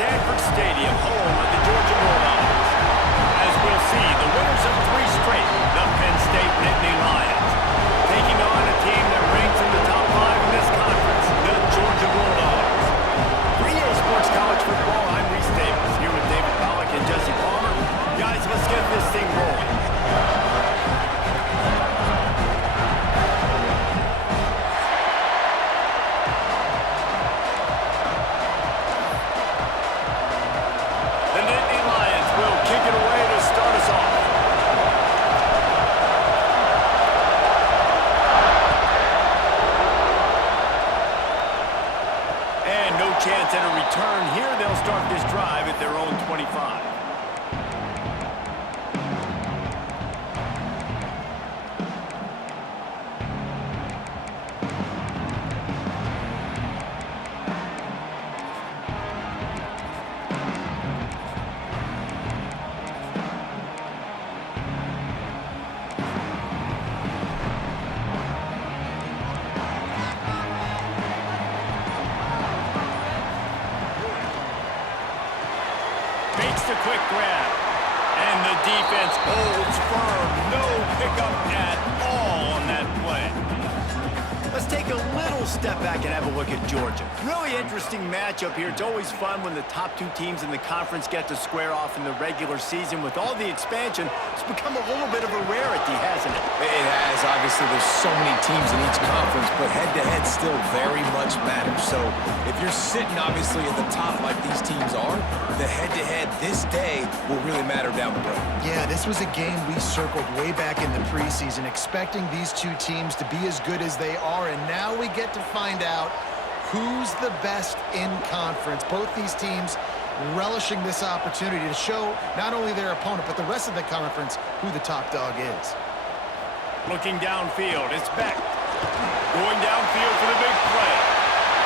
Sanford Stadium, home of the Georgia Bulldogs. As we'll see, the winners of 3 straight, the Penn State Nittany Lions, taking on a team that ranks in the top 5 in this conference, the Georgia Bulldogs. 3A Sports College Football, I'm Reese Davis, here with David Pollack and Jesse Palmer. Guys, let's get this thing rolling. Chance at a return here. They'll start this drive at their own 25. Makes the quick grab. And the defense holds firm. No pickup at all on that play. Let's take a little step back and have a look at Georgia. Really interesting matchup here. It's always fun when the top 2 teams in the conference get to square off in the regular season. With all the expansion, it's become a little bit of a rarity, hasn't it? It has. Obviously, there's so many teams in each conference, but head-to-head still very much matters. So if you're sitting, obviously, at the top like these teams are, the head-to-head this day will really matter down the road. Yeah, this was a game we circled way back in the preseason, expecting these 2 teams to be as good as they are, and now we get to find out who's the best in conference. Both these teams relishing this opportunity to show not only their opponent, but the rest of the conference who the top dog is. Looking downfield, it's Beck. Going downfield for the big play.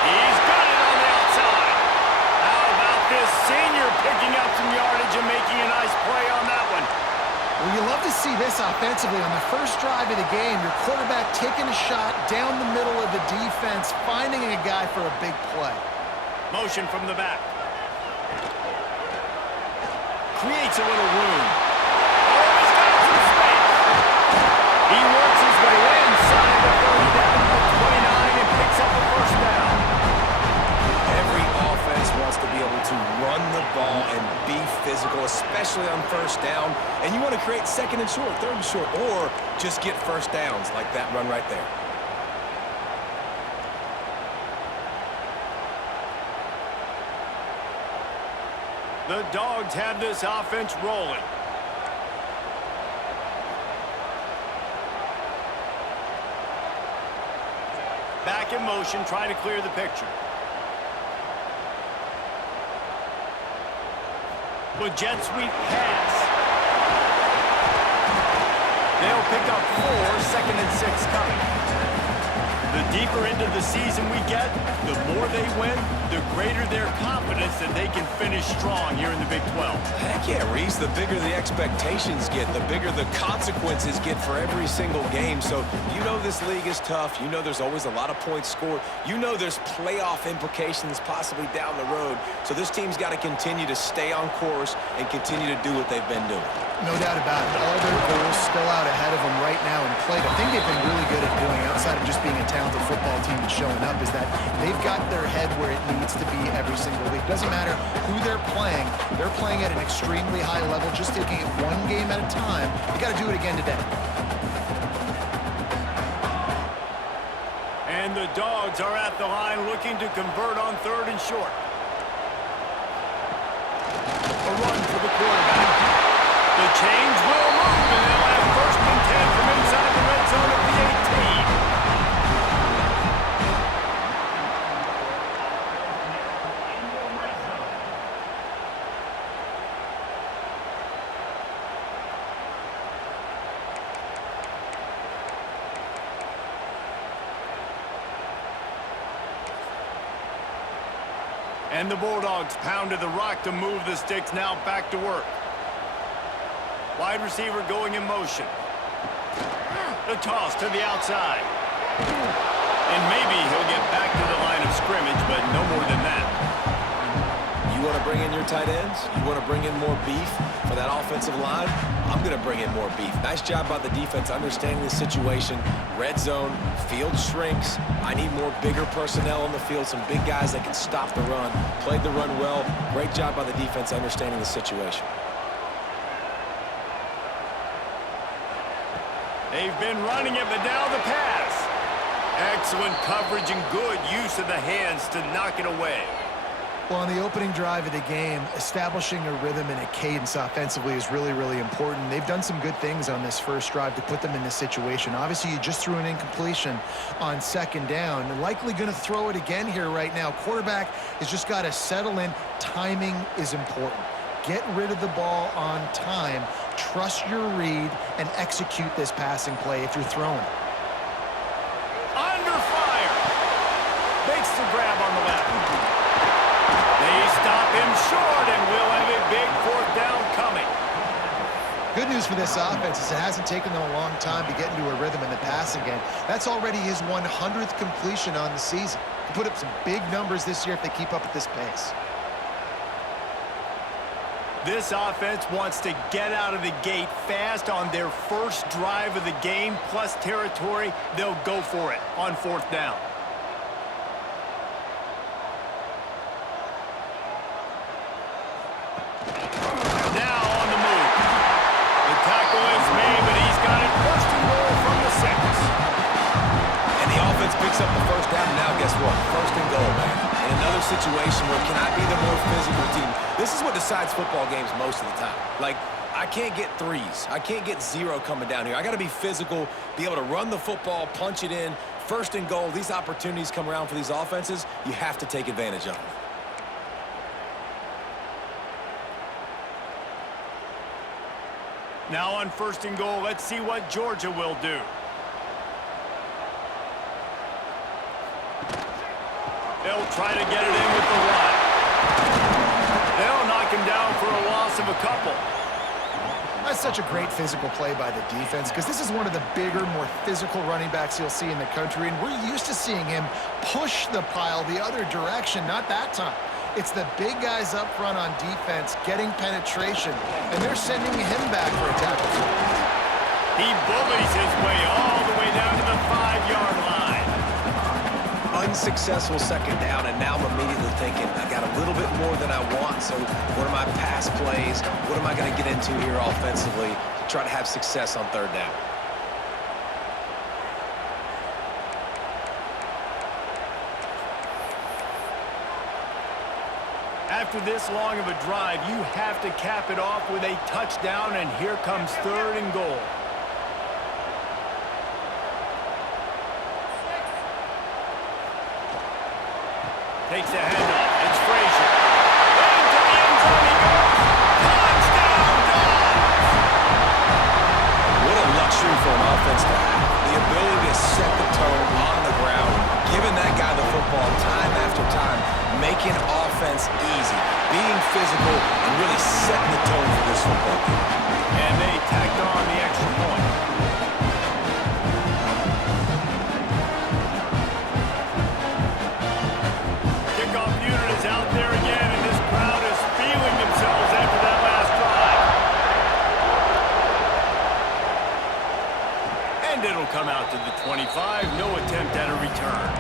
He's got it on the outside. How about this senior picking up some yardage and making a nice play on that one? Well, you love to see this offensively. On the first drive of the game, your quarterback taking a shot down the middle of the defense, finding a guy for a big play. Motion from the back. Creates a little room. Oh, he's got some space. He works his way inside the 30 down to the 29 and picks up the first down. Every offense wants to be able to run the ball and be physical, especially on first down. And you want to create second and short, third and short, or just get first downs like that run right there. The Dogs have this offense rolling. Back in motion, trying to clear the picture. The jet sweep pass. They'll pick up 4, 2nd and 6 coming. The deeper into the season we get, the more they win, the greater their confidence that they can finish strong here in the Big 12. Heck yeah, Reese. The bigger the expectations get, the bigger the consequences get for every single game. So you know this league is tough. You know there's always a lot of points scored. You know there's playoff implications possibly down the road. So this team's got to continue to stay on course and continue to do what they've been doing. No doubt about it. All their goals still out ahead of them right now in play. The thing they've been really good at doing, outside of just being a talented football team and showing up, is that they've got their head where it needs to be every single week. Doesn't matter who they're playing at an extremely high level, just taking it one game at a time. You got to do it again today. And the Dogs are at the line looking to convert on 3rd and short. A run for the quarterback. The change will move, and they'll have 1st and 10 from inside the red zone of the 18. And the Bulldogs pounded the rock to move the sticks, now back to work. Wide receiver going in motion. The toss to the outside. And maybe he'll get back to the line of scrimmage, but no more than that. You want to bring in your tight ends? You want to bring in more beef for that offensive line? I'm going to bring in more beef. Nice job by the defense understanding the situation. Red zone, field shrinks. I need more bigger personnel on the field, some big guys that can stop the run. Played the run well. Great job by the defense understanding the situation. They've been running it, but now the pass. Excellent coverage and good use of the hands to knock it away. Well, on the opening drive of the game, establishing a rhythm and a cadence offensively is really, really important. They've done some good things on this first drive to put them in this situation. Obviously, you just threw an incompletion on second down. They're likely going to throw it again here right now. Quarterback has just got to settle in. Timing is important. Get rid of the ball on time. Trust your read and execute this passing play if you're throwing it. Under fire. Makes the grab on the left. They stop him short, and we'll have a big fourth down coming. Good news for this offense is it hasn't taken them a long time to get into a rhythm in the passing game. That's already his 100th completion on the season. He'll put up some big numbers this year if they keep up at this pace. This offense wants to get out of the gate fast on their first drive of the game, plus territory. They'll go for it on fourth down. Now on the move. The tackle is made, but he's got it first and goal from the 6. And the offense picks up the first down, and now guess what? First and goal, man. In another situation where can I be the more physical team? This is what decides football games most of the time. Like, I can't get threes. I can't get 0 coming down here. I got to be physical, be able to run the football, punch it in. First and goal, these opportunities come around for these offenses. You have to take advantage of them. Now on first and goal, let's see what Georgia will do. They'll try to get it in with the run. They'll knock him down for a loss of a couple. That's such a great physical play by the defense because this is one of the bigger, more physical running backs you'll see in the country, and we're used to seeing him push the pile the other direction, not that time. It's the big guys up front on defense getting penetration, and they're sending him back for a tackle. He bullies his way all the way down to the 5-yard line. Unsuccessful second down, and now I'm immediately thinking, I got a little bit more than I want, so what are my pass plays? What am I going to get into here offensively to try to have success on third down? After this long of a drive, you have to cap it off with a touchdown, and here comes third and goal. Takes the handoff. It's Frazier. Into the end zone he goes. Touchdown, Dogs! What a luxury for an offense to have. The ability to set the tone on the ground, giving that guy the football time after time, making offense easy, being physical, and really setting the tone for this football game. And they tacked on the extra point. Kickoff unit is out there again, and this crowd is feeling themselves after that last drive. And it'll come out to the 25. No attempt at a return.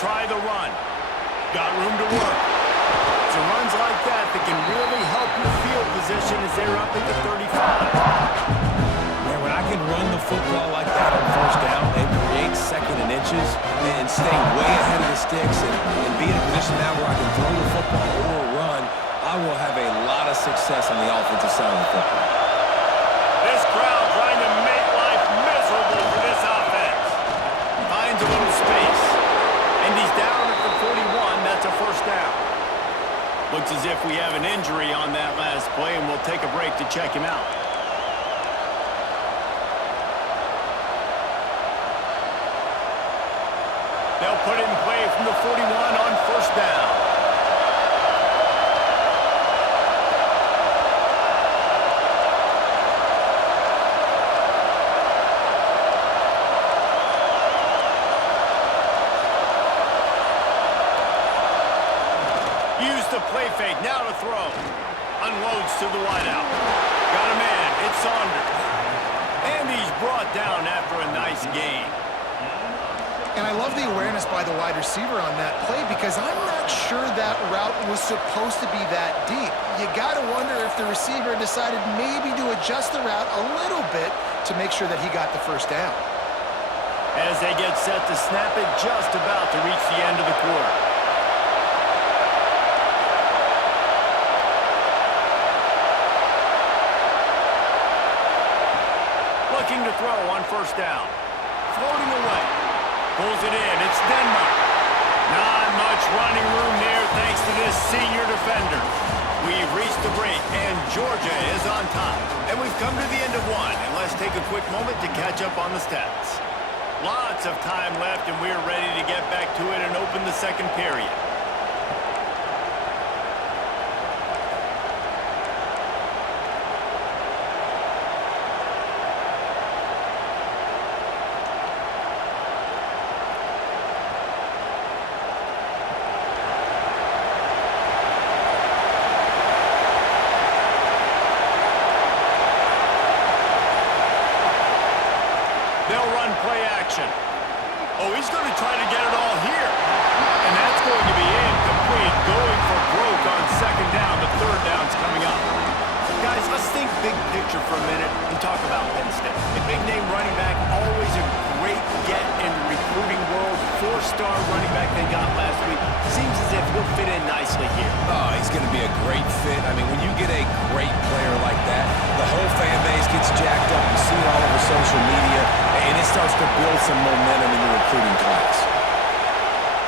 Try the run. Got room to work. It's runs like that that can really help your field position as they're up at the 35. Man, when I can run the football like that on first down and create second and inches and stay way ahead of the sticks and be in a position now where I can throw the football or run, I will have a lot of success on the offensive side of the football. This crowd trying to make life miserable for this offense. Finds a little space. And he's down at the 41. That's a first down. Looks as if we have an injury on that last play, and we'll take a break to check him out. They'll put it in play from the 41 on first down. Use the play fake, now to throw. Unloads to the wideout. Got a man, it's Saunders. And he's brought down after a nice gain. And I love the awareness by the wide receiver on that play because I'm not sure that route was supposed to be that deep. You got to wonder if the receiver decided maybe to adjust the route a little bit to make sure that he got the first down. As they get set to snap it, just about to reach the end of the quarter. Looking to throw on first down. Floating away. Pulls it in. It's Denmark. Not much running room there thanks to this senior defender. We've reached the break, and Georgia is on top. And we've come to the end of one. And let's take a quick moment to catch up on the stats. Lots of time left, and we're ready to get back to it and open the second period. They'll run play action. Oh, he's going to try to get it all here. And that's going to be incomplete. Going for broke on second down. The third down's coming up. Guys, let's think big picture for a minute and talk about Penn State. A big-name running back, always a great get in the recruiting world. Four-star running back they got last week. Seems as if he'll fit in nicely here. Oh, he's going to be a great fit. I mean, when you get a great player like that, the whole fan base gets jacked up. You see it all over social media, and it starts to build some momentum in the recruiting class.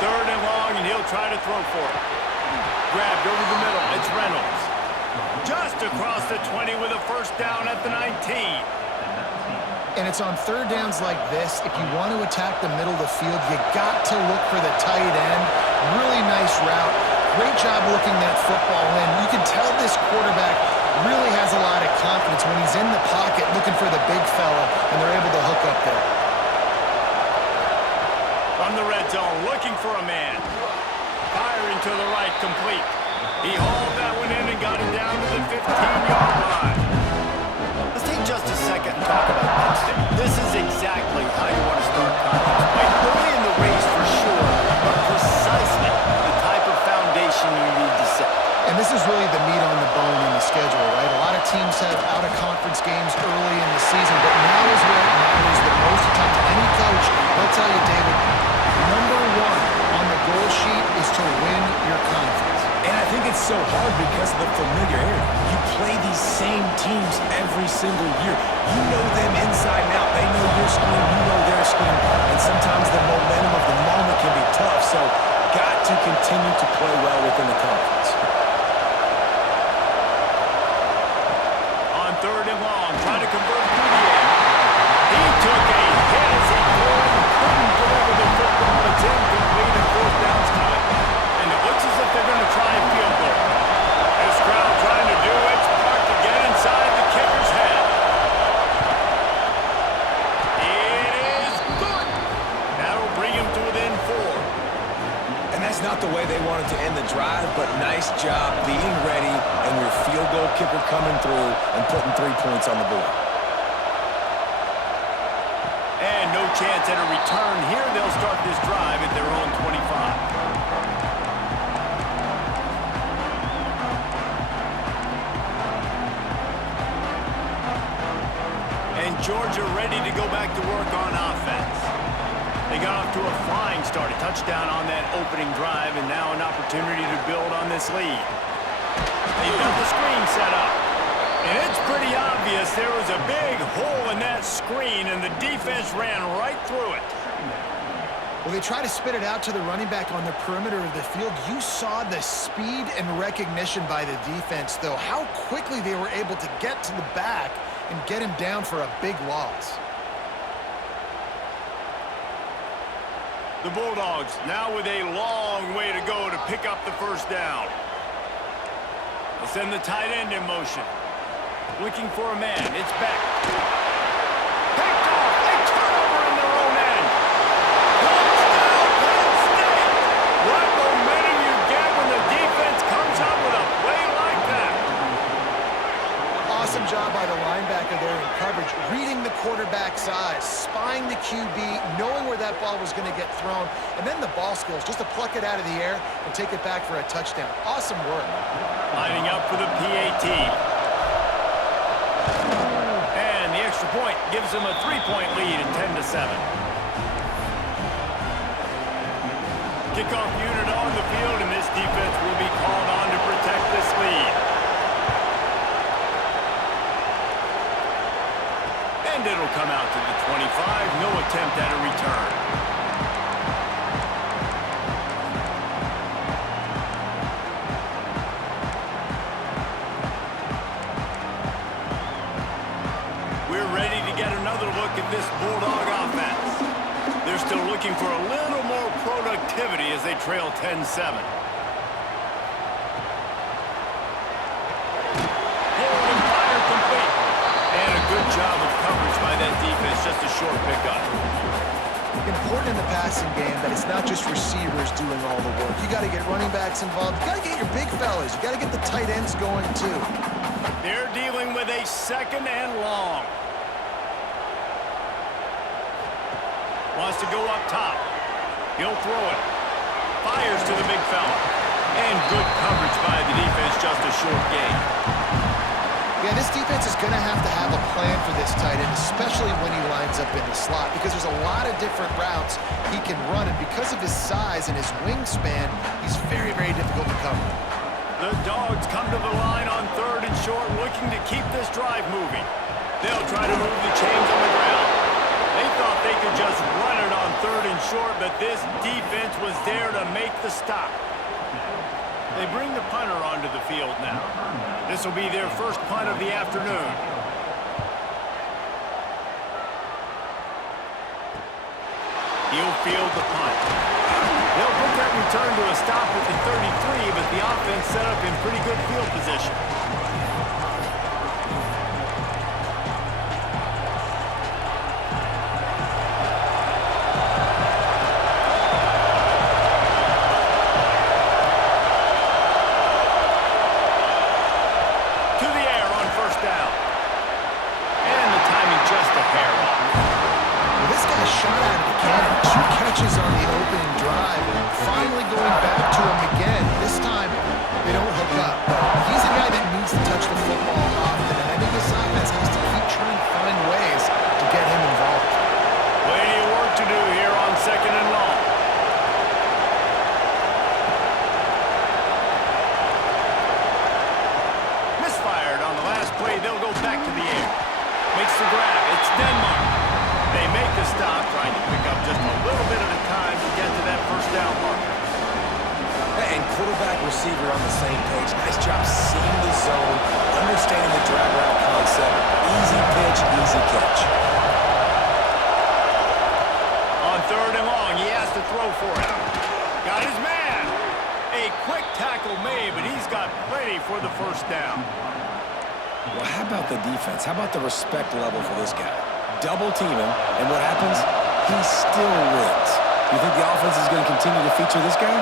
Third and long, and he'll try to throw for it. Grabbed over the middle. It's Reynolds. Just across the 20 with a first down at the 19. And it's on third downs like this, if you want to attack the middle of the field, you got to look for the tight end. Really nice route. Great job looking that football in. You can tell this quarterback really has a lot of confidence when he's in the pocket looking for the big fella, and they're able to hook up there. From the red zone, looking for a man. Firing to the right, complete. He hauled that one in and got it down to the 15-yard line. Let's take just a second and talk about Penn State. This is exactly how you want to start conference play. Early in the race for sure, but precisely the type of foundation you need to set. And this is really the meat on the bone in the schedule, right? A lot of teams have out-of-conference games early in the season, but now is where it matters the most. To talk to any coach, they'll tell you, David, number one on the goal sheet is to win your conference. And I think it's so hard because of the familiarity. You play these same teams every single year. You know them inside and out. They know your scheme, you know their scheme, and sometimes the momentum of the moment can be tough, so got to continue to play well within the conference. On third and long, trying to convert through the air. He took a hit as he threw it and couldn't deliver the football. It's incomplete and fourth down's coming. And it looks as if they're going to try a field goal. This crowd trying to do its part to get inside the kicker's head. It is good. That'll bring him to within 4. And that's not the way they wanted to end the drive, but nice job being ready and your field goal kicker coming through and putting 3 points on the board. And no chance at a return here. They'll start this drive at their own 25. And Georgia ready to go back to work on offense. They got off to a flying start, a touchdown on that opening drive, and now an opportunity to build on this lead. They've got the screen set up. And it's pretty obvious there was a big hole in that screen, and the defense ran right through it. Well, they try to spit it out to the running back on the perimeter of the field. You saw the speed and recognition by the defense, though, how quickly they were able to get to the back and get him down for a big loss. The Bulldogs now with a long way to go to pick up the first down. They'll send the tight end in motion. Looking for a man. It's back. Picked off. A turnover in their own end. Touchdown, Penn State. What momentum you get when the defense comes up with a play like that. Awesome job by the linebacker there in coverage, reading the quarterback's eyes, spying the QB, knowing where that ball was going to get thrown, and then the ball skills, just to pluck it out of the air and take it back for a touchdown. Awesome work. Lining up for the PAT. And the extra point gives them a 3-point lead at 10-7. Kickoff unit on the field, and this defense will be called on to protect this lead. And it'll come out to the 25. No attempt at a return. We're ready to get another look at this Bulldog offense. They're still looking for a little more productivity as they trail 10-7. Hold and fire complete. And a good job of coverage by that defense, just a short pickup. Important in the passing game that it's not just receivers doing all the work. You got to get running backs involved. You got to get your big fellas. You got to get the tight ends going too. They're dealing with a second and long. Wants to go up top. He'll throw it. Fires to the big fella. And good coverage by the defense, just a short gain. Yeah, this defense is going to have a plan for this tight end, especially when he lines up in the slot, because there's a lot of different routes he can run, and because of his size and his wingspan, he's very, very difficult to cover. The Dogs come to the line on 3rd and short, looking to keep this drive moving. They'll try to move the chains on the ground. They thought they could just run it on 3rd and short, but this defense was there to make the stop. They bring the punter onto the field now. This will be their first punt of the afternoon. He'll field the punt. They'll put that return to a stop at the 33, but the offense set up in pretty good field position. Receiver on the same page. Nice job seeing the zone, understanding the drag route concept. Easy pitch, easy catch. On 3rd and long, he has to throw for it. Got his man. A quick tackle made, but he's got plenty for the first down. Well, how about the defense? How about the respect level for this guy? Double team him, and what happens? He still wins. You think the offense is going to continue to feature this guy?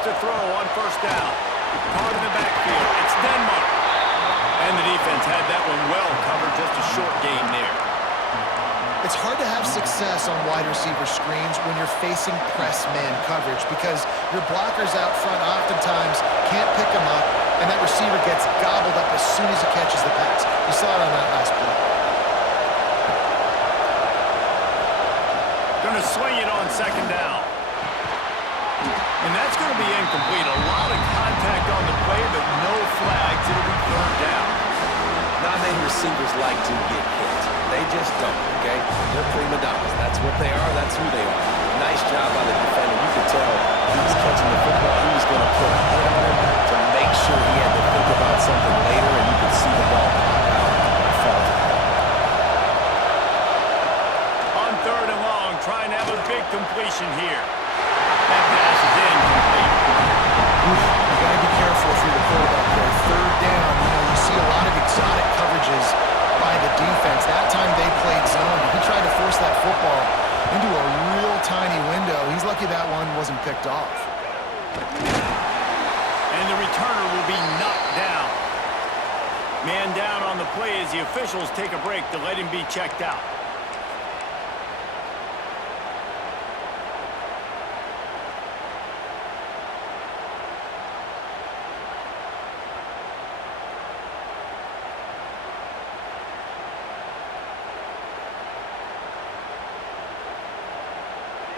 To throw on 1st down. Part of the backfield. It's Denmark. And the defense had that one well covered. Just a short gain there. It's hard to have success on wide receiver screens when you're facing press man coverage because your blockers out front oftentimes can't pick them up, and that receiver gets gobbled up as soon as he catches the pass. You saw it on that last play. Going to swing it on 2nd down. And that's going to be incomplete. A lot of contact on the play, but no flags. It'll be 3rd down. Not many receivers like to get hit. They just don't, okay? They're prima donnas. That's what they are. That's who they are. Nice job by the defender. You could tell he was catching the football. He was going to put a hit on him to make sure he had to think about something later, and you could see the ball pop out and fall to the ground. big completion here. That pass is incomplete. You got to be careful if you're the quarterback there. Third down, you see a lot of exotic coverages by the defense. That time they played zone. He tried to force that football into a real tiny window. He's lucky that one wasn't picked off. And the returner will be knocked down. Man down on the play as the officials take a break to let him be checked out.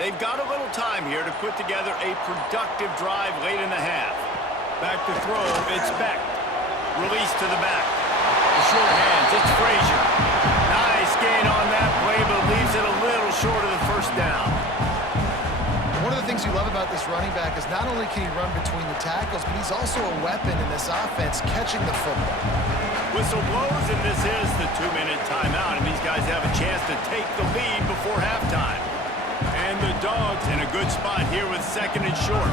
They've got a little time here to put together a productive drive late in the half. Back to throw, it's Beck. Release to the back. The short hands, it's Frazier. Nice gain on that play, but leaves it a little short of the first down. One of the things you love about this running back is not only can he run between the tackles, but he's also a weapon in this offense catching the football. Whistle blows, and this is the 2-minute timeout, and these guys have a chance to take the lead before halftime. And the Dogs in a good spot here with second and short.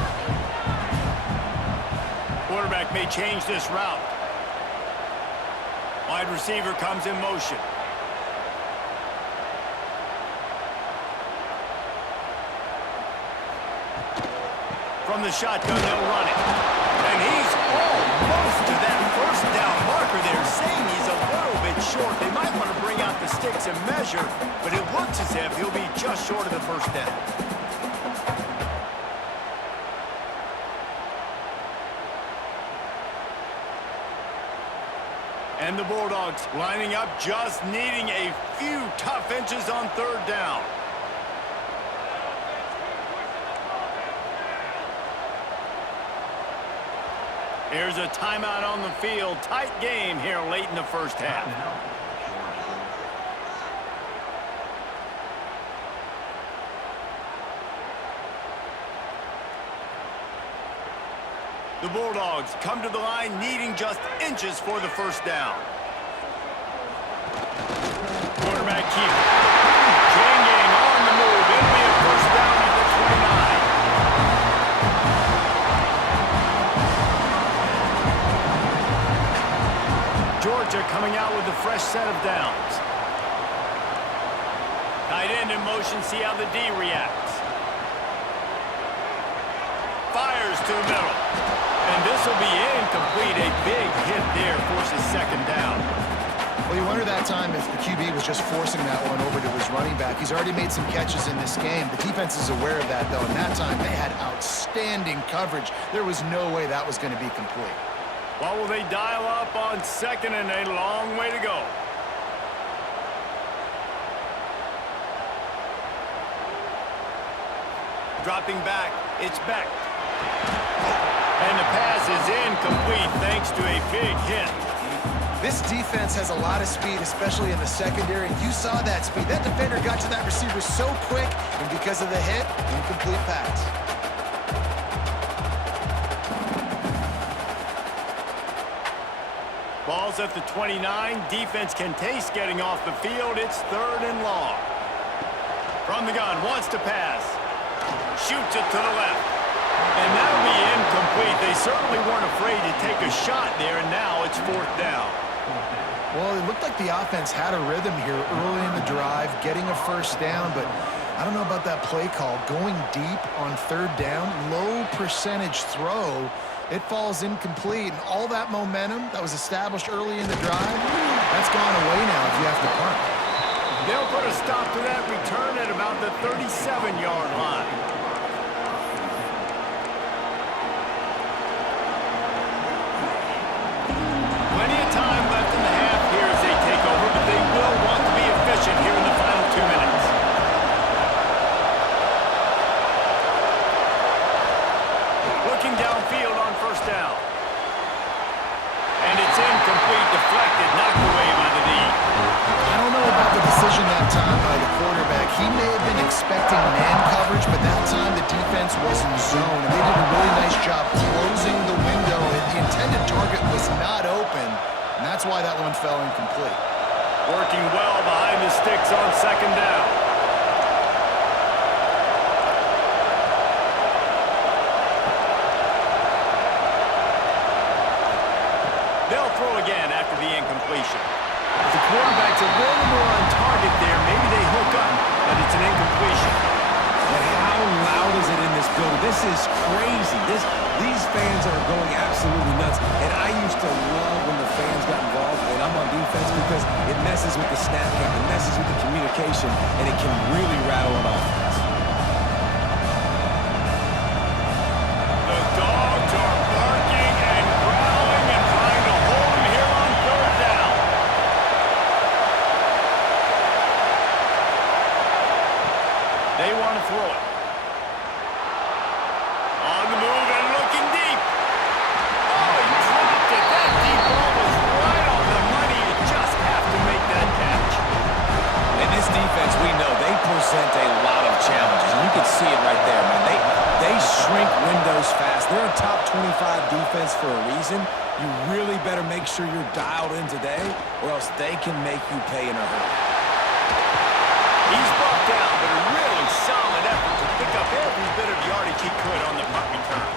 Quarterback may change this route. Wide receiver comes in motion. From the shotgun, they'll run it. And he's almost to that first down marker there, saying he's a little bit short. They might want to bring out the sticks and measure, but it looks as if he'll be just short of the first down. And the Bulldogs lining up, just needing a few tough inches on third down. Here's a timeout on the field. Tight game here late in the first half. The Bulldogs come to the line needing just inches for the first down. Quarterback keeper. Chain gang on the move. It'll be a first down at the 29. Georgia coming out with a fresh set of downs. Tight end in motion, see how the D reacts. Fires to the middle. And this will be incomplete. A big hit there forces second down. Well, you wonder that time if the QB was just forcing that one over to his running back. He's already made some catches in this game. The defense is aware of that, though, and that time they had outstanding coverage. There was no way that was going to be complete. Well, will they dial up on second and a long way to go? Dropping back, it's Beck. And the pass is incomplete thanks to a big hit. This defense has a lot of speed, especially in the secondary. You saw that speed. That defender got to that receiver so quick, and because of the hit, incomplete pass. Ball's at the 29. Defense can taste getting off the field. It's third and long. From the gun, wants to pass. Shoots it to the left. And that'll be incomplete. They certainly weren't afraid to take a shot there, and now it's fourth down. Well, it looked like the offense had a rhythm here early in the drive, getting a first down, but I don't know about that play call. Going deep on third down, low percentage throw, it falls incomplete, and all that momentum that was established early in the drive, that's gone away now if you have to punt. They'll put a stop to that return at about the 37-yard line. Plenty of time left in the half here as they take over, but they will want to be efficient here in the final 2 minutes. Looking downfield on first down. And it's incomplete, deflected, knocked away by the D. I don't know about the decision that time by the quarterback. He may have been expecting man coverage, but that time the defense was in zone, and they did a really nice job closing the window. The intended target was not open, and that's why that one fell incomplete. Working well behind the sticks on second down. incompletion. If the quarterback's a little more on target there, maybe they hook up, but it's an incompletion. But how loud is it in this building? This is crazy. These fans are going absolutely nuts. And I used to love when the fans got involved, and I'm on defense because it messes with the snap count, it messes with the communication, and it can really rattle an offense. The dogs are barking and growling and trying to hold him here on third down. They want to throw it. On the move and looking deep. Oh, he dropped it. That deep ball was right on the money. You just have to make that catch. And this defense, we know, they present a lot of challenges. And you can see it right there, man. They shrink windows fast. They're a top 25 defense for a reason. You really better make sure you're dialed in today, or else they can make you pay in a hurry. He's brought down, but a really solid effort to pick up every bit of yardage he could on the punt return.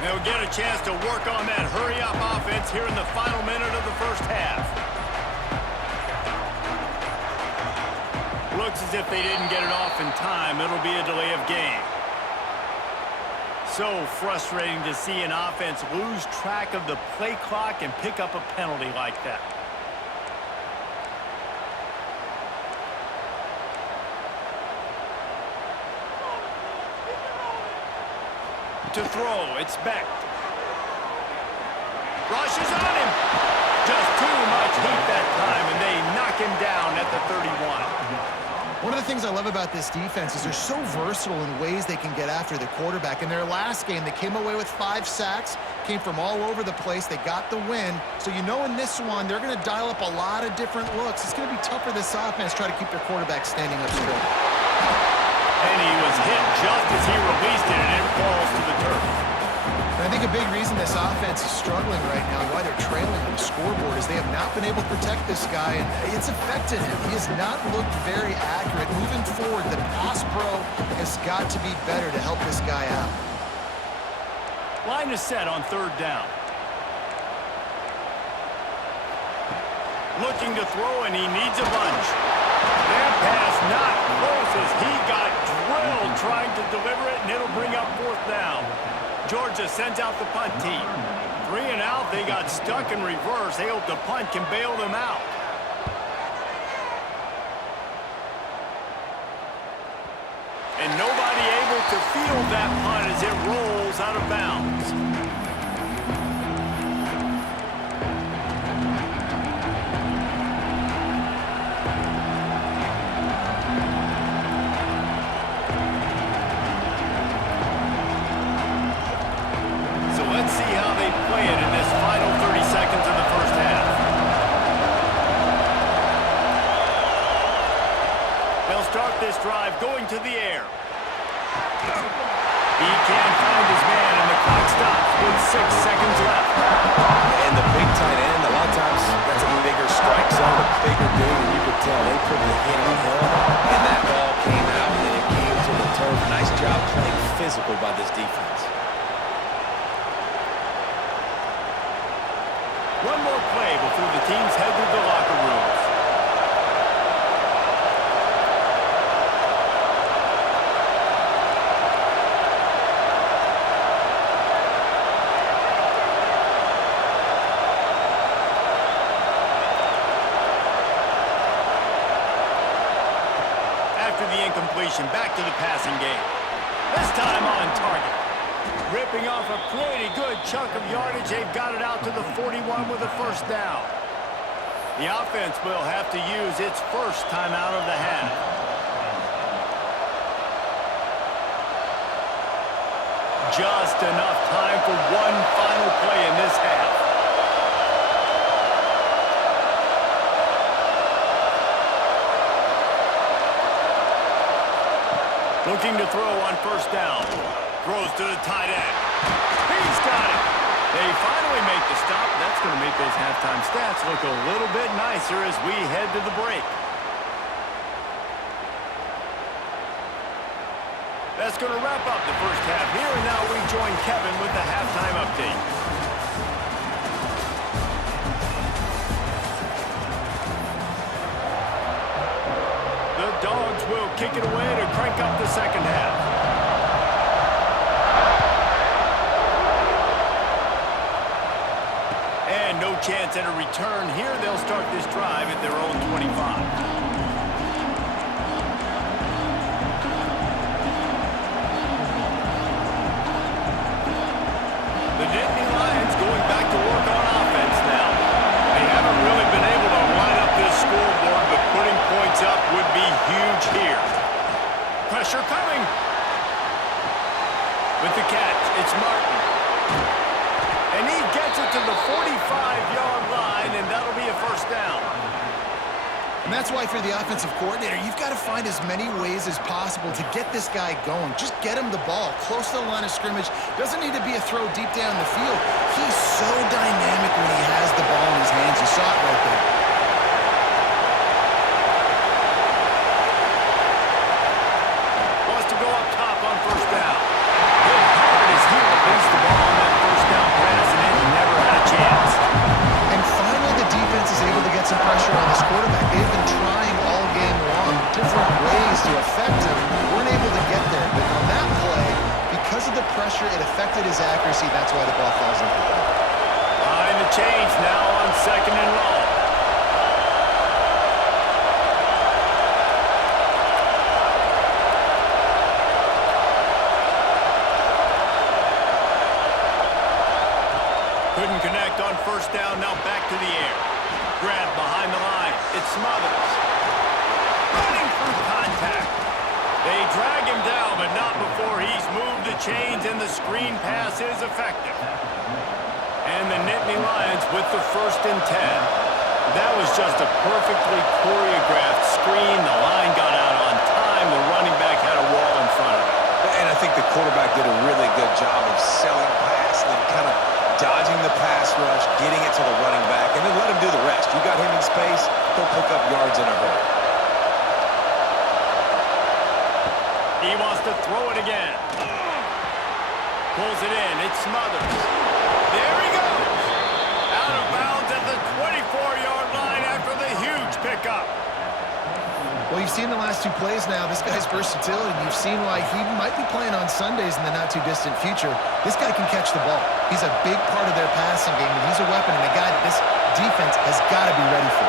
They'll get a chance to work on that hurry-up offense here in the final minute of the first half. Looks as if they didn't get it off in time. It'll be a delay of game. So frustrating to see an offense lose track of the play clock and pick up a penalty like that. To throw, it's Beck. Rushes on him. Just too much heat that time, and they knock him down at the 31. One of the things I love about this defense is they're so versatile in ways they can get after the quarterback. In their last game, they came away with 5 sacks, came from all over the place. They got the win. So you know in this one, they're going to dial up a lot of different looks. It's going to be tough for this offense to try to keep their quarterback standing up straight. And he was hit just as he released it, and it falls to the turf. And I think a big reason this offense is struggling right now and why they're trailing on the scoreboard is they have not been able to protect this guy, and it's affected him. He has not looked very accurate. Moving forward, the pass pro has got to be better to help this guy out. Line is set on third down. Looking to throw, and he needs a bunch. That pass not close as he got drilled trying to deliver it, and it'll bring up fourth down. Georgia sends out the punt team. 3 and out, they got stuck in reverse. They hope the punt can bail them out. And nobody able to field that punt as it rolls out of bounds. This drive going to the air. He can't find his man, and the clock stops with 6 seconds left. And the big tight end, a lot of times that's a bigger strike zone, a bigger dude, and you could tell they put the hit on him, and that ball came out, and it came to the turf. Nice job playing physical by this defense. One more play before the teams head to the locker rooms. Back to the passing game. This time on target. Ripping off a pretty good chunk of yardage. They've got it out to the 41 with a first down. The offense will have to use its first time out of the half. Just enough time for one final play in this half. Looking to throw on first down. Throws to the tight end. He's got it. They finally make the stop. That's going to make those halftime stats look a little bit nicer as we head to the break. That's going to wrap up the first half here, and now we join Kevin with the halftime update. The Dogs will kick it away to crank up the second half. And no chance at a return here. They'll start this drive at their own 25. The Nittany Lions going back to work on offense now. They haven't really been able to line up this scoreboard, but putting points up would be huge here. Pressure coming. With the catch, it's Martin. And he gets it to the 45-yard line, and that'll be a first down. And that's why for the offensive coordinator, you've got to find as many ways as possible to get this guy going. Just get him the ball close to the line of scrimmage. Doesn't need to be a throw deep down the field. He's so dynamic when he has the ball in his hands. You saw it right there. Wants to go up top on first down. Hit hard as he released the ball on that first down pass, and it never had a chance. And finally, the defense is able to get some pressure on this quarterback. They've been trying all game long different ways to affect him. Weren't able to get there, but on that play, because of the pressure, it affected his accuracy. That's why the ball falls into the ball. Behind the chains now on second and long. Couldn't connect on first down, now back to the air. Grab behind the line, it's Smothers. Running through contact. They drag him down, but not before he's moved the chains, and the screen pass is effective. And the Nittany Lions with the 1st and 10. That was just a perfectly choreographed screen. The line got out on time. The running back had a wall in front of him. And I think the quarterback did a really good job of selling pass, then kind of dodging the pass rush, getting it to the running back, and then let him do the rest. You got him in space, he'll pick up yards in a hurry. He wants to throw it again. Pulls it in. It's Smothers. There he goes. Out of bounds at the 24-yard line after the huge pickup. Well, you've seen the last 2 plays now. This guy's versatility. You've seen why he might be playing on Sundays in the not-too-distant future. This guy can catch the ball. He's a big part of their passing game, and he's a weapon and a guy that this defense has got to be ready for.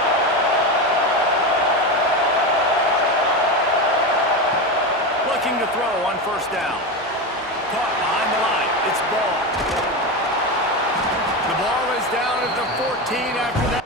Looking to throw on first down. Caught behind the line. It's Ball. The ball is down at the 14 after that.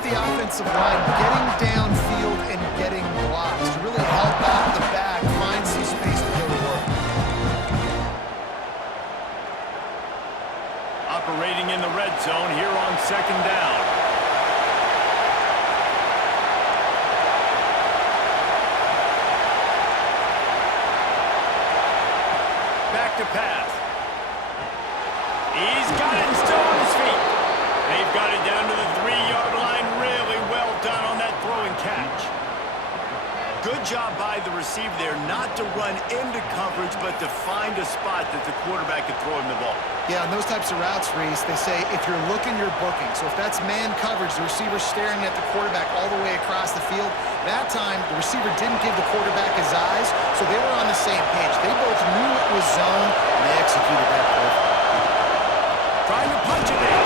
The offensive line getting downfield and getting blocks to really help out the back, find some space to go to work. Operating in the red zone here on second down. Back to pass. He's got it still on his feet. They've got it down to the 3-yard line. Really well done on that throw and catch. Good job by the receiver there not to run into coverage, but to find a spot that the quarterback could throw him the ball. Yeah, on those types of routes, Reese, they say if you're looking, you're booking. So if that's man coverage, the receiver's staring at the quarterback all the way across the field, that time the receiver didn't give the quarterback his eyes, so they were on the same page. They both knew it was zone, and they executed that perfectly. Trying to punch it in.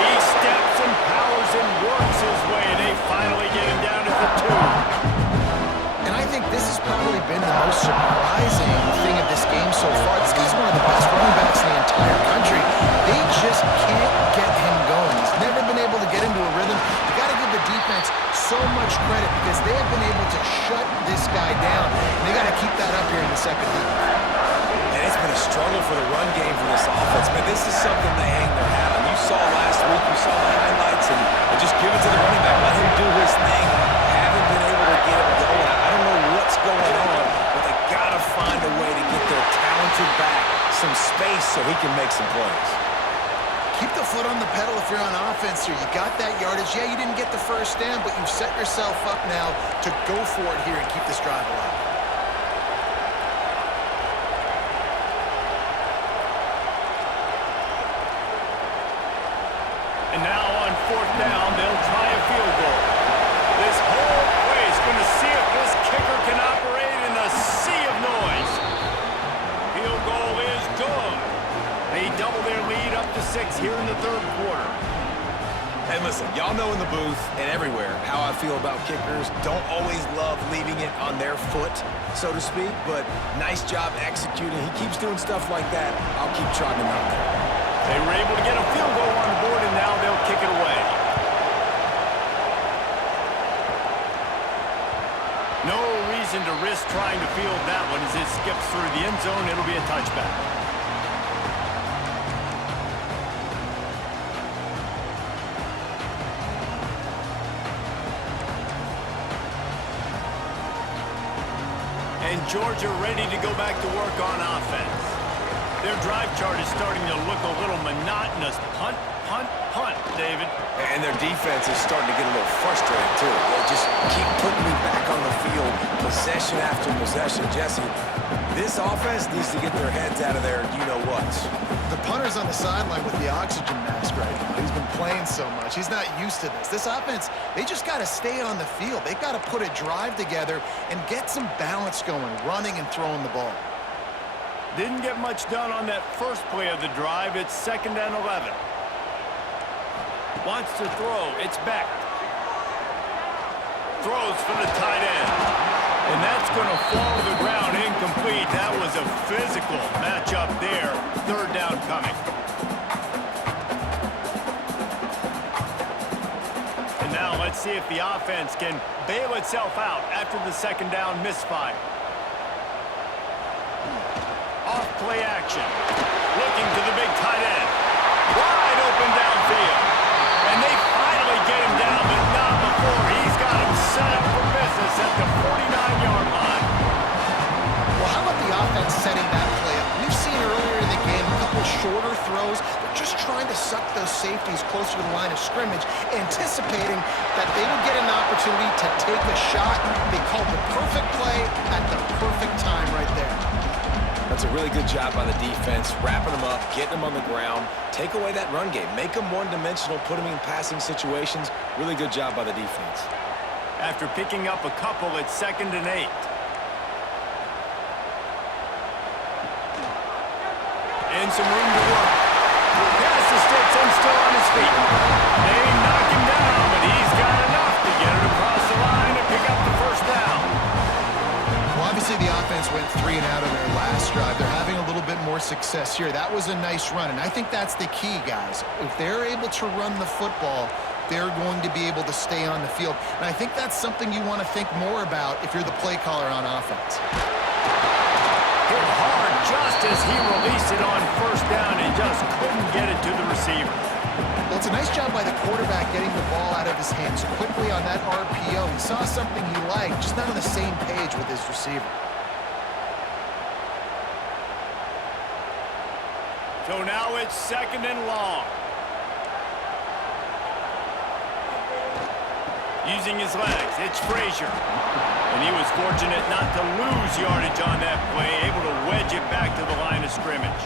He steps and powers and works his way. They finally get him down to the 2. And I think this has probably been the most surprising thing of this game so far. This guy's one of the best running backs in the entire country. They just can't get him going. He's never been able to get into a rhythm. You got to give the defense so much credit because they have been able to shut this guy down. And they got to keep that up here in the second half. And it's been a struggle for the run game for this offense, but this is something they hang their hat on. You saw last week, you saw the highlights, and just give it to the running back. Let him do his thing. Haven't been able to get him going. I don't know what's going on, but they got to find a way to get their talented back some space so he can make some plays. Keep the foot on the pedal if you're on offense here. You got that yardage. Yeah, you didn't get the first down, but you've set yourself up now to go for it here and keep this drive alive. And now on 4th down, they'll try a field goal. This whole play is going to see if this kicker can operate in a sea of noise. Field goal is good. They double their lead up to 6 here in the 3rd quarter. And listen, y'all know in the booth and everywhere how I feel about kickers. Don't always love leaving it on their foot, so to speak, but nice job executing. He keeps doing stuff like that. I'll keep trotting him out there. They were able to get a field goal on the board, and now they'll kick it away. No reason to risk trying to field that one as it skips through the end zone. It'll be a touchback. And Georgia ready to go back to work on offense. Their drive chart is starting to look a little monotonous. Punt, punt, punt, David. And their defense is starting to get a little frustrated, too. They just keep putting me back on the field, possession after possession. Jesse, this offense needs to get their heads out of their you-know-whats. The punter's on the sideline with the oxygen mask right now. He's been playing so much. He's not used to this. This offense, they just got to stay on the field. They've got to put a drive together and get some balance going, running and throwing the ball. Didn't get much done on that first play of the drive. It's 2nd and 11. Wants to throw. It's Beck. Throws for the tight end. And that's going to fall to the ground incomplete. That was a physical matchup there. 3rd down coming. And now let's see if the offense can bail itself out after the 2nd down misfire. Off play action. Looking to the big tight end. Wide open downfield. And they finally get him down, but not before. He's got him set up for business at the 49-yard line. Well, how about the offense setting that play up? We've seen earlier in the game a couple shorter throws. They're just trying to suck those safeties closer to the line of scrimmage, anticipating that they would get an opportunity to take a shot. They called the perfect play at the perfect time right there. That's a really good job by the defense, wrapping them up, getting them on the ground, take away that run game, make them one-dimensional, put them in passing situations. Really good job by the defense. After picking up a couple, it's 2nd and 8. And some room to work. Pass to Stetson, still on his feet. They knock him down, but he's got enough to get it across the line and pick up the 1st down. Well, obviously the offense went 3 and out of their last drive. They're having a little bit more success here. That was a nice run, and I think that's the key, guys. If they're able to run the football, they're going to be able to stay on the field. And I think that's something you want to think more about if you're the play caller on offense. Hit hard just as he released it on 1st down and just couldn't get it to the receiver. Well, it's a nice job by the quarterback getting the ball out of his hands quickly on that RPO. He saw something he liked, just not on the same page with his receiver. So now it's 2nd and long. Using his legs, it's Frazier. And he was fortunate not to lose yardage on that play, able to wedge it back to the line of scrimmage.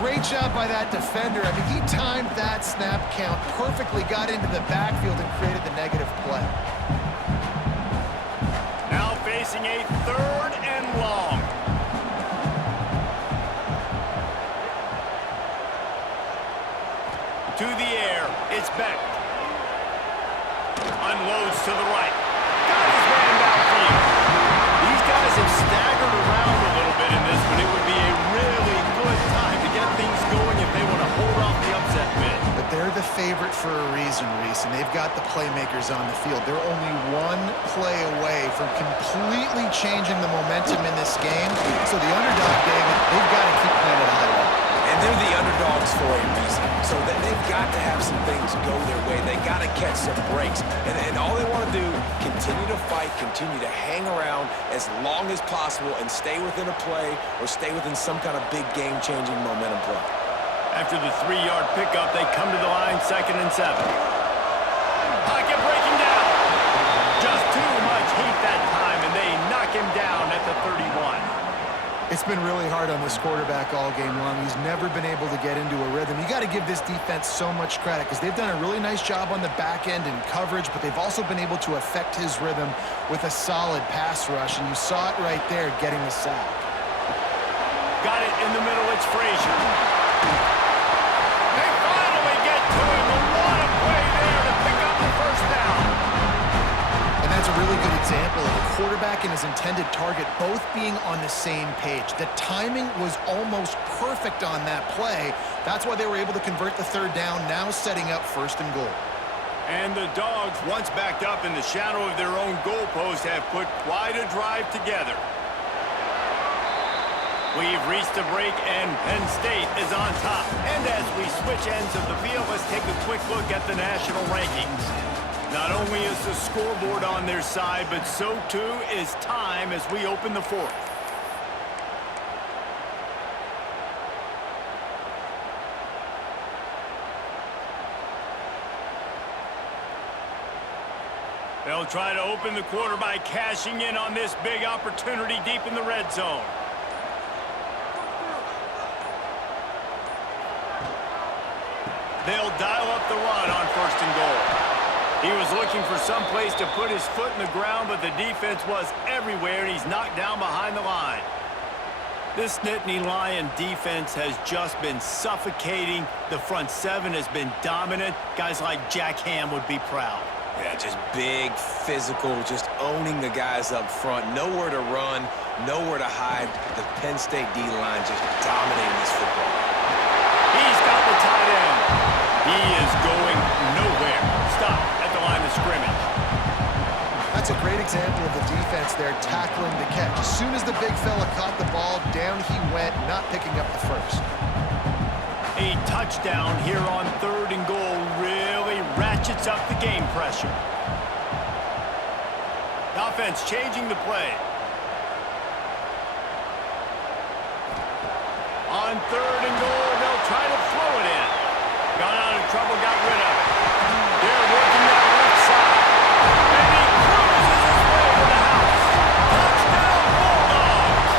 Great job by that defender. I mean, he timed that snap count perfectly, got into the backfield and created the negative play. Now facing a 3rd and long. To the air, it's Beck. Unloads to the right. Got his man downfield. These guys have staggered around a little bit in this one. It would be a really good time to get things going if they want to hold off the upset bid. But they're the favorite for a reason, Reese, and they've got the playmakers on the field. They're only one play away from completely changing the momentum in this game. So the underdog, David, they've got to keep playing at a high level. And they're the underdogs for a reason. So that they've got to have some things go their way. They got to catch some breaks. And all they want to do, continue to fight, continue to hang around as long as possible and stay within a play or stay within some kind of big game-changing momentum play. After the 3-yard pickup, they come to the line, 2nd and 7. Pocket breaking down. Just too much heat that time, and they knock him down at the 31. It's been really hard on this quarterback all game long. He's never been able to get into a rhythm. You got to give this defense so much credit because they've done a really nice job on the back end in coverage, but they've also been able to affect his rhythm with a solid pass rush, and you saw it right there getting the sack. Got it in the middle. It's Frazier. They finally get to him. A lot of play there to pick up the 1st down. And that's a really good example of the quarterback and his intended target both being on the same page. The timing was almost perfect on that play. That's why they were able to convert the 3rd down, now setting up 1st and goal. And the Dogs, once backed up in the shadow of their own goalpost, have put quite a drive together. We've reached a break, and Penn State is on top. And as we switch ends of the field, let's take a quick look at the national rankings. Not only is the scoreboard on their side, but so too is time as we open the 4th. They'll try to open the quarter by cashing in on this big opportunity deep in the red zone. They'll dial up the run on 1st and goal. He was looking for some place to put his foot in the ground, but the defense was everywhere, and he's knocked down behind the line. This Nittany Lion defense has just been suffocating. The front 7 has been dominant. Guys like Jack Ham would be proud. Yeah, just big, physical, just owning the guys up front. Nowhere to run, nowhere to hide. The Penn State D-line just dominating this football. He's got the tight end. He is going nowhere. Stop at the line of scrimmage. That's a great example of the defense there tackling the catch. As soon as the big fella caught the ball, down he went, not picking up the 1st. A touchdown here on 3rd and goal really ratchets up the game pressure. The offense changing the play. On 3rd and goal, they'll try to throw it in. Got out of trouble, got rid of it. They're working that left side. And he cruises his way to the house. Touchdown, Bulldogs!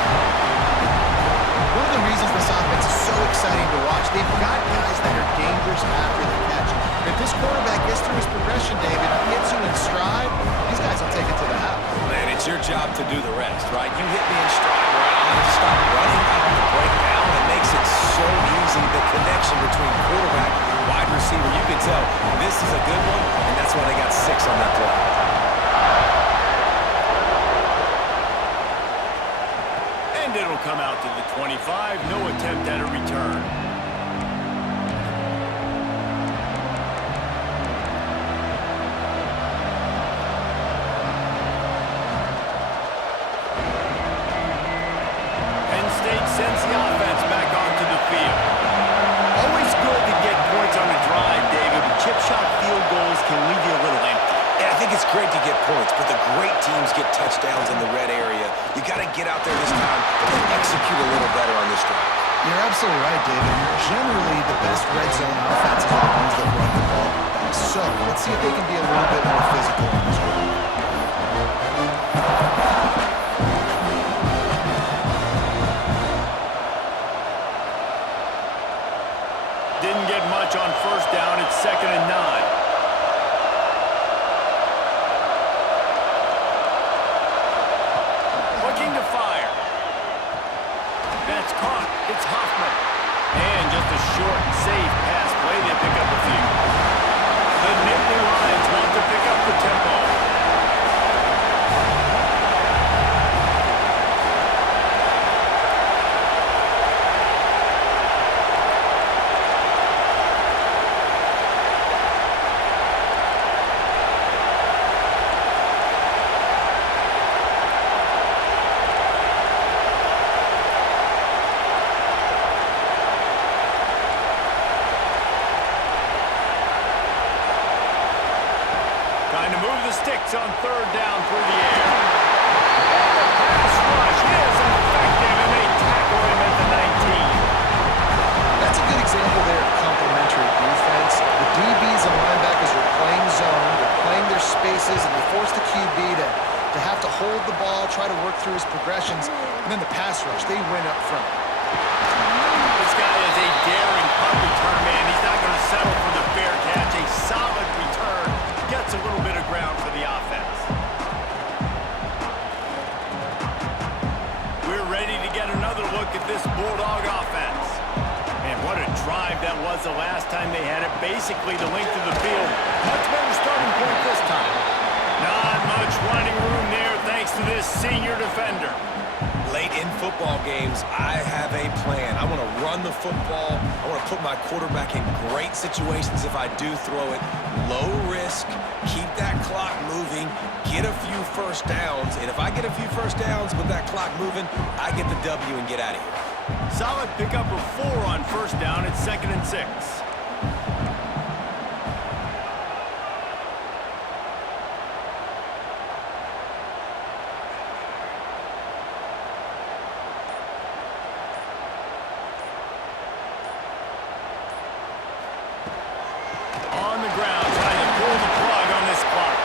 One of the reasons this offense is so exciting to watch, they've got guys that are dangerous after the catch. If this quarterback gets through his progression, David, hits you in stride, these guys will take it to the house. Man, it's your job to do the rest, right? You hit me in stride where I don't have to stop running, I don't have to break down. It makes it so easy, the connection between quarterback and wide receiver. You can tell this is a good one, and that's why they got 6 on that play. And it'll come out to the 25. No attempt at a return. Penn State sends the offense back onto the field. Always good to get points on a drive, David, but chip shot field goals can leave you a little empty. Yeah, I think it's great to get points, but the great teams get touchdowns in the red area. You got to get out there this time and execute a little better on this drive. You're absolutely right, David. Generally, the best red zone offenses are the ones that run the ball best. So, let's see if they can be a little bit more physical on this drive. It's Hoffman. And just a short, safe pass play. They pick up a few. The Nittany Lions want to pick up the tempo. Trying to move the sticks on third down through the air. And the pass rush is effective, and they tackle him at the 19. That's a good example there of complementary defense. The DBs and linebackers are playing zone, they're playing their spaces, and they force the QB to have to hold the ball, try to work through his progressions, and then the pass rush, they win up front. This guy is a daring punt return man. He's not going to settle for the fair catch. A solid return. Gets a little bit of ground for the offense. We're ready to get another look at this Bulldog offense. And what a drive that was the last time they had it. Basically the length of the field. Much better starting point this time. Not much running room there thanks to this senior defender. Late in football games, I have a plan. I want to run the football. I want to put my quarterback in great situations if I do throw it. Low risk, keep that clock moving, get a few first downs. And if I get a few first downs with that clock moving, I get the W and get out of here. Solid pickup of 4 on first down. It's 2nd and 6. On the ground, trying to pull the plug on this clock.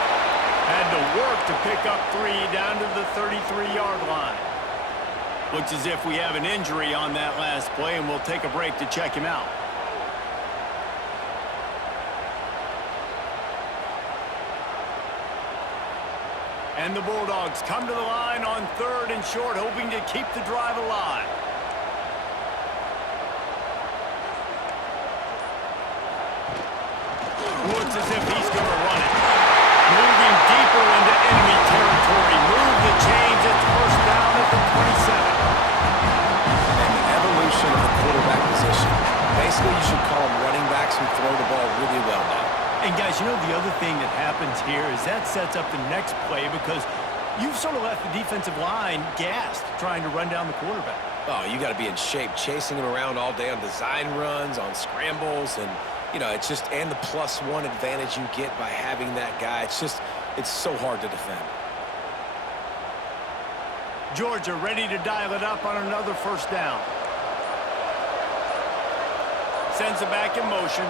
Had to work to pick up 3 down to the 33-yard line. Looks as if we have an injury on that last play, and we'll take a break to check him out. And the Bulldogs come to the line on 3rd and short, hoping to keep the drive alive. Looks as if he's going to run it. Moving deeper into enemy territory. Move the chains. It's first down at the 27. And the evolution of the quarterback position. Basically, you should call them running backs who throw the ball really well now. And guys, you know the other thing that happens here is that sets up the next play because you've sort of left the defensive line gassed trying to run down the quarterback. Oh, you got to be in shape, chasing him around all day on design runs, on scrambles, and you know, it's just, and the +1 advantage you get by having that guy. It's so hard to defend. Georgia ready to dial it up on another first down. Sends it back in motion.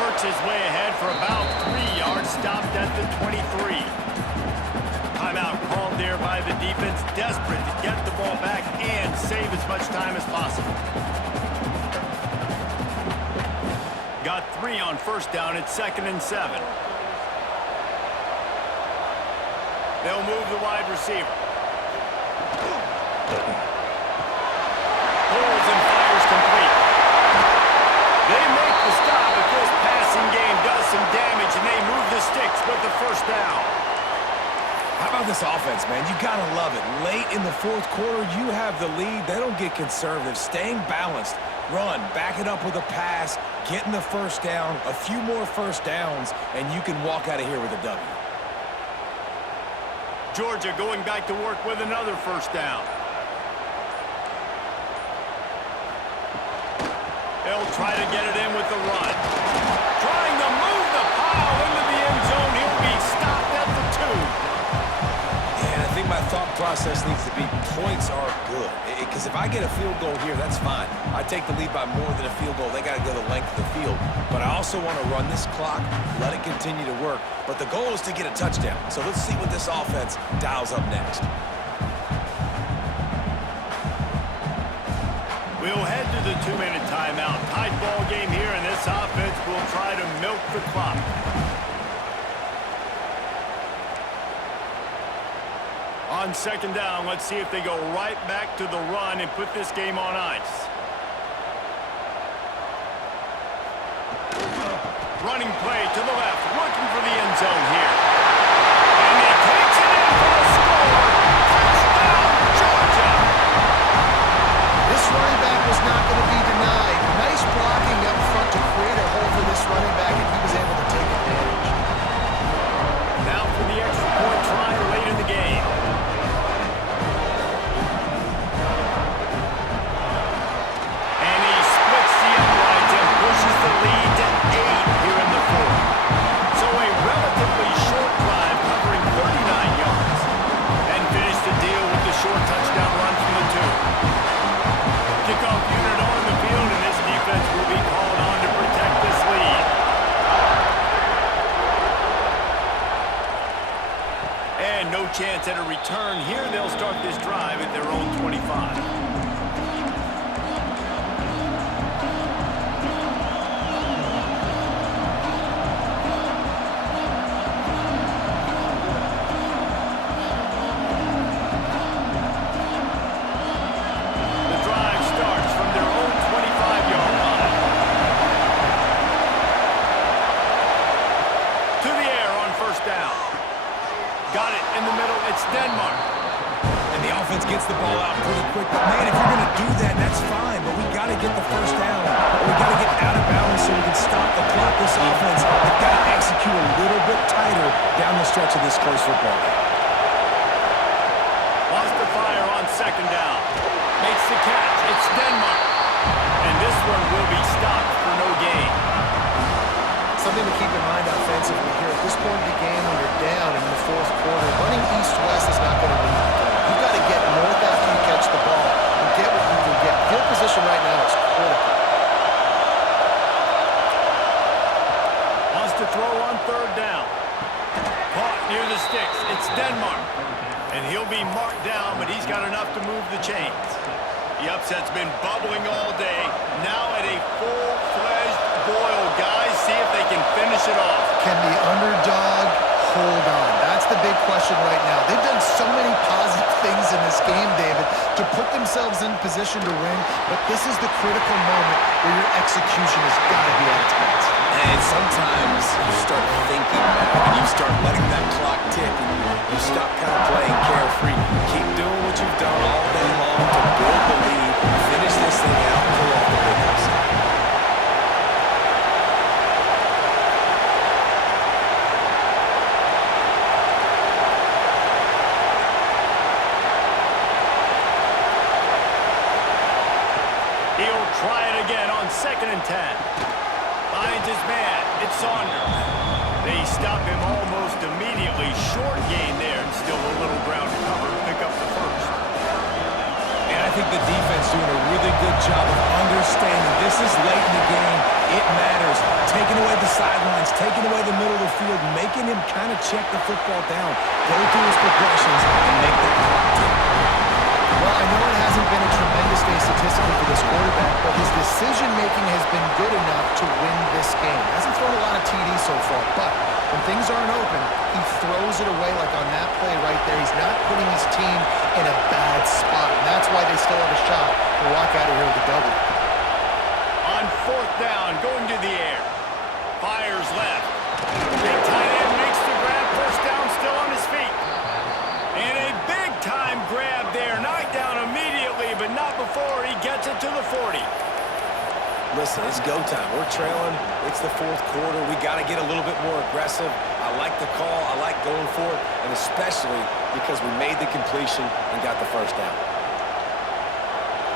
Works his way ahead for about 3 yards, stopped at the 23. Timeout called there by the defense, desperate to get the ball back and save as much time as possible. Got 3 on first down. It's 2nd and 7. They'll move the wide receiver. Pulls and fires complete. They make the stop, but this passing game does some damage, and they move the sticks with the first down. How about this offense, man? You got to love it. Late in the 4th quarter, you have the lead. They don't get conservative. Staying balanced. Run, back it up with a pass, getting the first down, a few more first downs, and you can walk out of here with a W. Georgia going back to work with another first down. They'll try to get it in with the run. Trying to move the pile into the end zone. He'll be stopped at the 2. And I think my thought process needs to be points are good. Because if I get a field goal here, that's fine. I take the lead by more than a field goal. They got to go the length of the field. But I also want to run this clock, let it continue to work. But the goal is to get a touchdown. So let's see what this offense dials up next. We'll head to the 2-minute timeout. Tight ball game here, and this offense will try to milk the clock. On second down, let's see if they go right back to the run and put this game on ice. Running play to the left, looking for the end zone here. And he takes it in for a score. Touchdown, Georgia! This running back was not going to be denied. Nice blocking up front to create a hole for this running back, and he was able to take advantage. Now for the extra point try late in the game. And he splits the uprights and pushes the lead to 8 here in the fourth. So a relatively short drive covering 39 yards. And finish the deal with the short touchdown run from the 2. Kickoff unit on the field, and this defense will be called on to protect this lead. And no chance at a return here. They'll start this drive at their own 25. Gets the ball out pretty quick. But man, if you're going to do that, that's fine. But we got to get the first down. Or we got to get out of bounds so we can stop the clock. This offense, they've got to execute a little bit tighter down the stretch of this close football game. Lost the fire on second down. Makes the catch. It's Denmark. And this one will be stopped for no gain. Something to keep in mind offensively here. At this point in the game, when you're down in the fourth quarter, running east-west is not going to win the game. You've got to get north after you catch the ball and get what you can get. Field position right now is critical. Wants to throw on third down. Caught near the sticks. It's Denmark. And he'll be marked down, but he's got enough to move the chains. The upset's been bubbling all day. Now at a full-fledged boil, guys. See if they can finish it off. Can the underdog hold on? That's the big question right now. They've done so many positive things in this game, David, to put themselves in position to win, but this is the critical moment where your execution has got to be at its best. And sometimes you start thinking back and you start letting that clock tick and you stop kind of playing carefree. Keep doing what you've done all day long to build the lead, finish this thing out, pull off the big upset. He'll try it again on 2nd and 10. Finds his man. It's Saunders. They stop him almost immediately. Short gain there, and still a little ground to cover to pick up the first. And I think the defense doing a really good job of understanding this is late in the game. It matters. Taking away the sidelines, taking away the middle of the field, making him kind of check the football down, go through his progressions, and make that clock tick. Well, I know it hasn't been a tremendous day statistically for this quarterback, but his decision-making has been good enough to win this game. Hasn't thrown a lot of TDs so far, but when things aren't open, he throws it away like on that play right there. He's not putting his team in a bad spot, and that's why they still have a shot to walk out of here with a W. On 4th down, going to the air. Fires left. Big tight end makes the grab. First down, still on his feet. And a big-time grab there. Knocked down immediately, but not before he gets it to the 40. Listen, it's go time. We're trailing. It's the fourth quarter. We got to get a little bit more aggressive. I like the call. I like going for it, and especially because we made the completion and got the first down.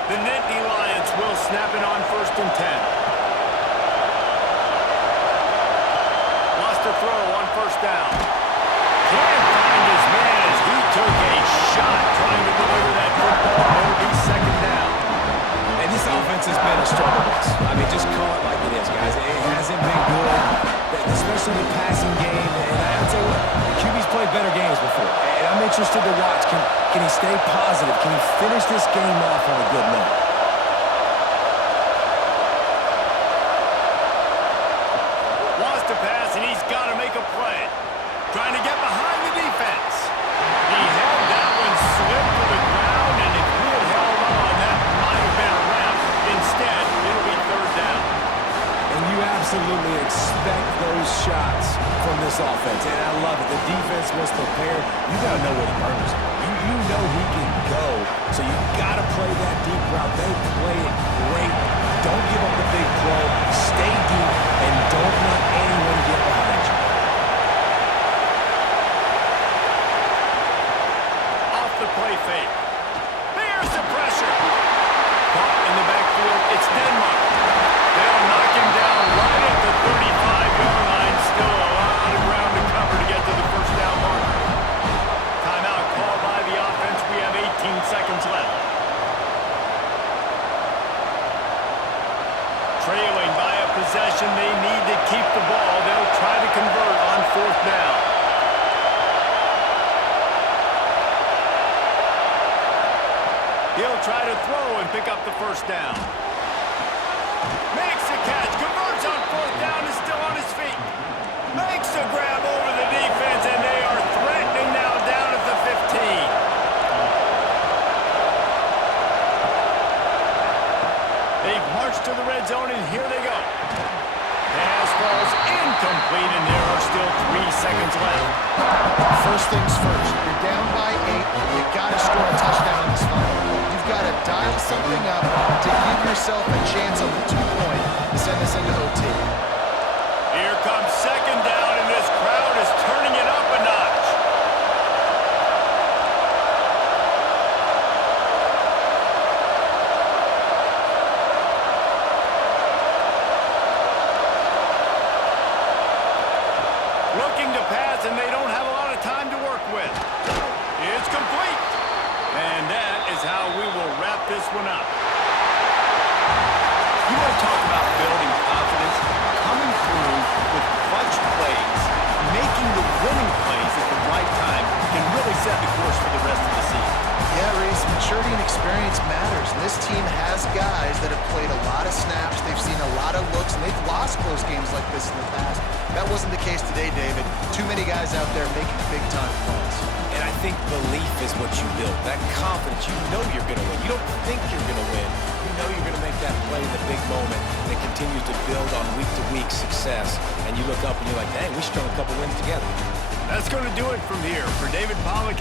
The Nittany Lions will snap it on 1st and 10. Lost a throw on 1st down. Can't find his man as he took a shot trying to deliver that football. It'll be 2nd down. And this offense has been a struggle bus. I mean, just call it like it is, guys. It hasn't been good, especially the passing game. And I'll tell you what, the QB's played better games before. And I'm interested to watch. Can he stay positive? Can he finish this game off on a good note? Wants to pass, and he's got to make a play. Trying to get behind the defense. He held that one you got to know where the burners are. You know he can go, so you got to play that deep route. They play it great. Don't give up the big play. Stay deep, and don't let anyone get behind you. Off the play fake. There's the pressure. Caught in the backfield. It's Denmark. They'll knock him down right at the 35-yard line. Still a lot of ground to cover to get to the first down marker. Timeout called by the offense. We have 18 seconds left. Trailing by a possession, they need to keep the ball. They'll try to convert on fourth down. He'll try to throw and pick up the first down. Makes the catch, converts on fourth down, is still on his feet. Makes the grab over the defense, and they are threatening now down at the 15. They've marched to the red zone, and here they go. Pass falls incomplete, and there are still 3 seconds left. First things first, you're down by 8. You got to score a touchdown on this final play. You've got to dial something up to give yourself a chance on the 2-point to send this into OT. Here comes second down, and this crowd is turning it up a notch. Looking to pass, and they don't have a lot of time to work with. It's complete. And that is how we will wrap this one up. You want to talk about building confidence? Coming through with clutch plays, making the winning plays at the right time can really set the course for the rest of the season. Yeah, Reese, maturity and experience matters. And this team has guys that have played a lot of snaps. They've seen a lot of looks, and they've lost close games like this in the past. That wasn't the case today, David. Too many guys out there making big-time plays. And I think belief is what you build. That confidence, you know you're going to win. You don't think you're going to win. You know you're going to make that play in the big moment that continues to build on week-to-week success. And you look up and you're like, dang, we strung a couple wins together. That's going to do it from here. For David Pollack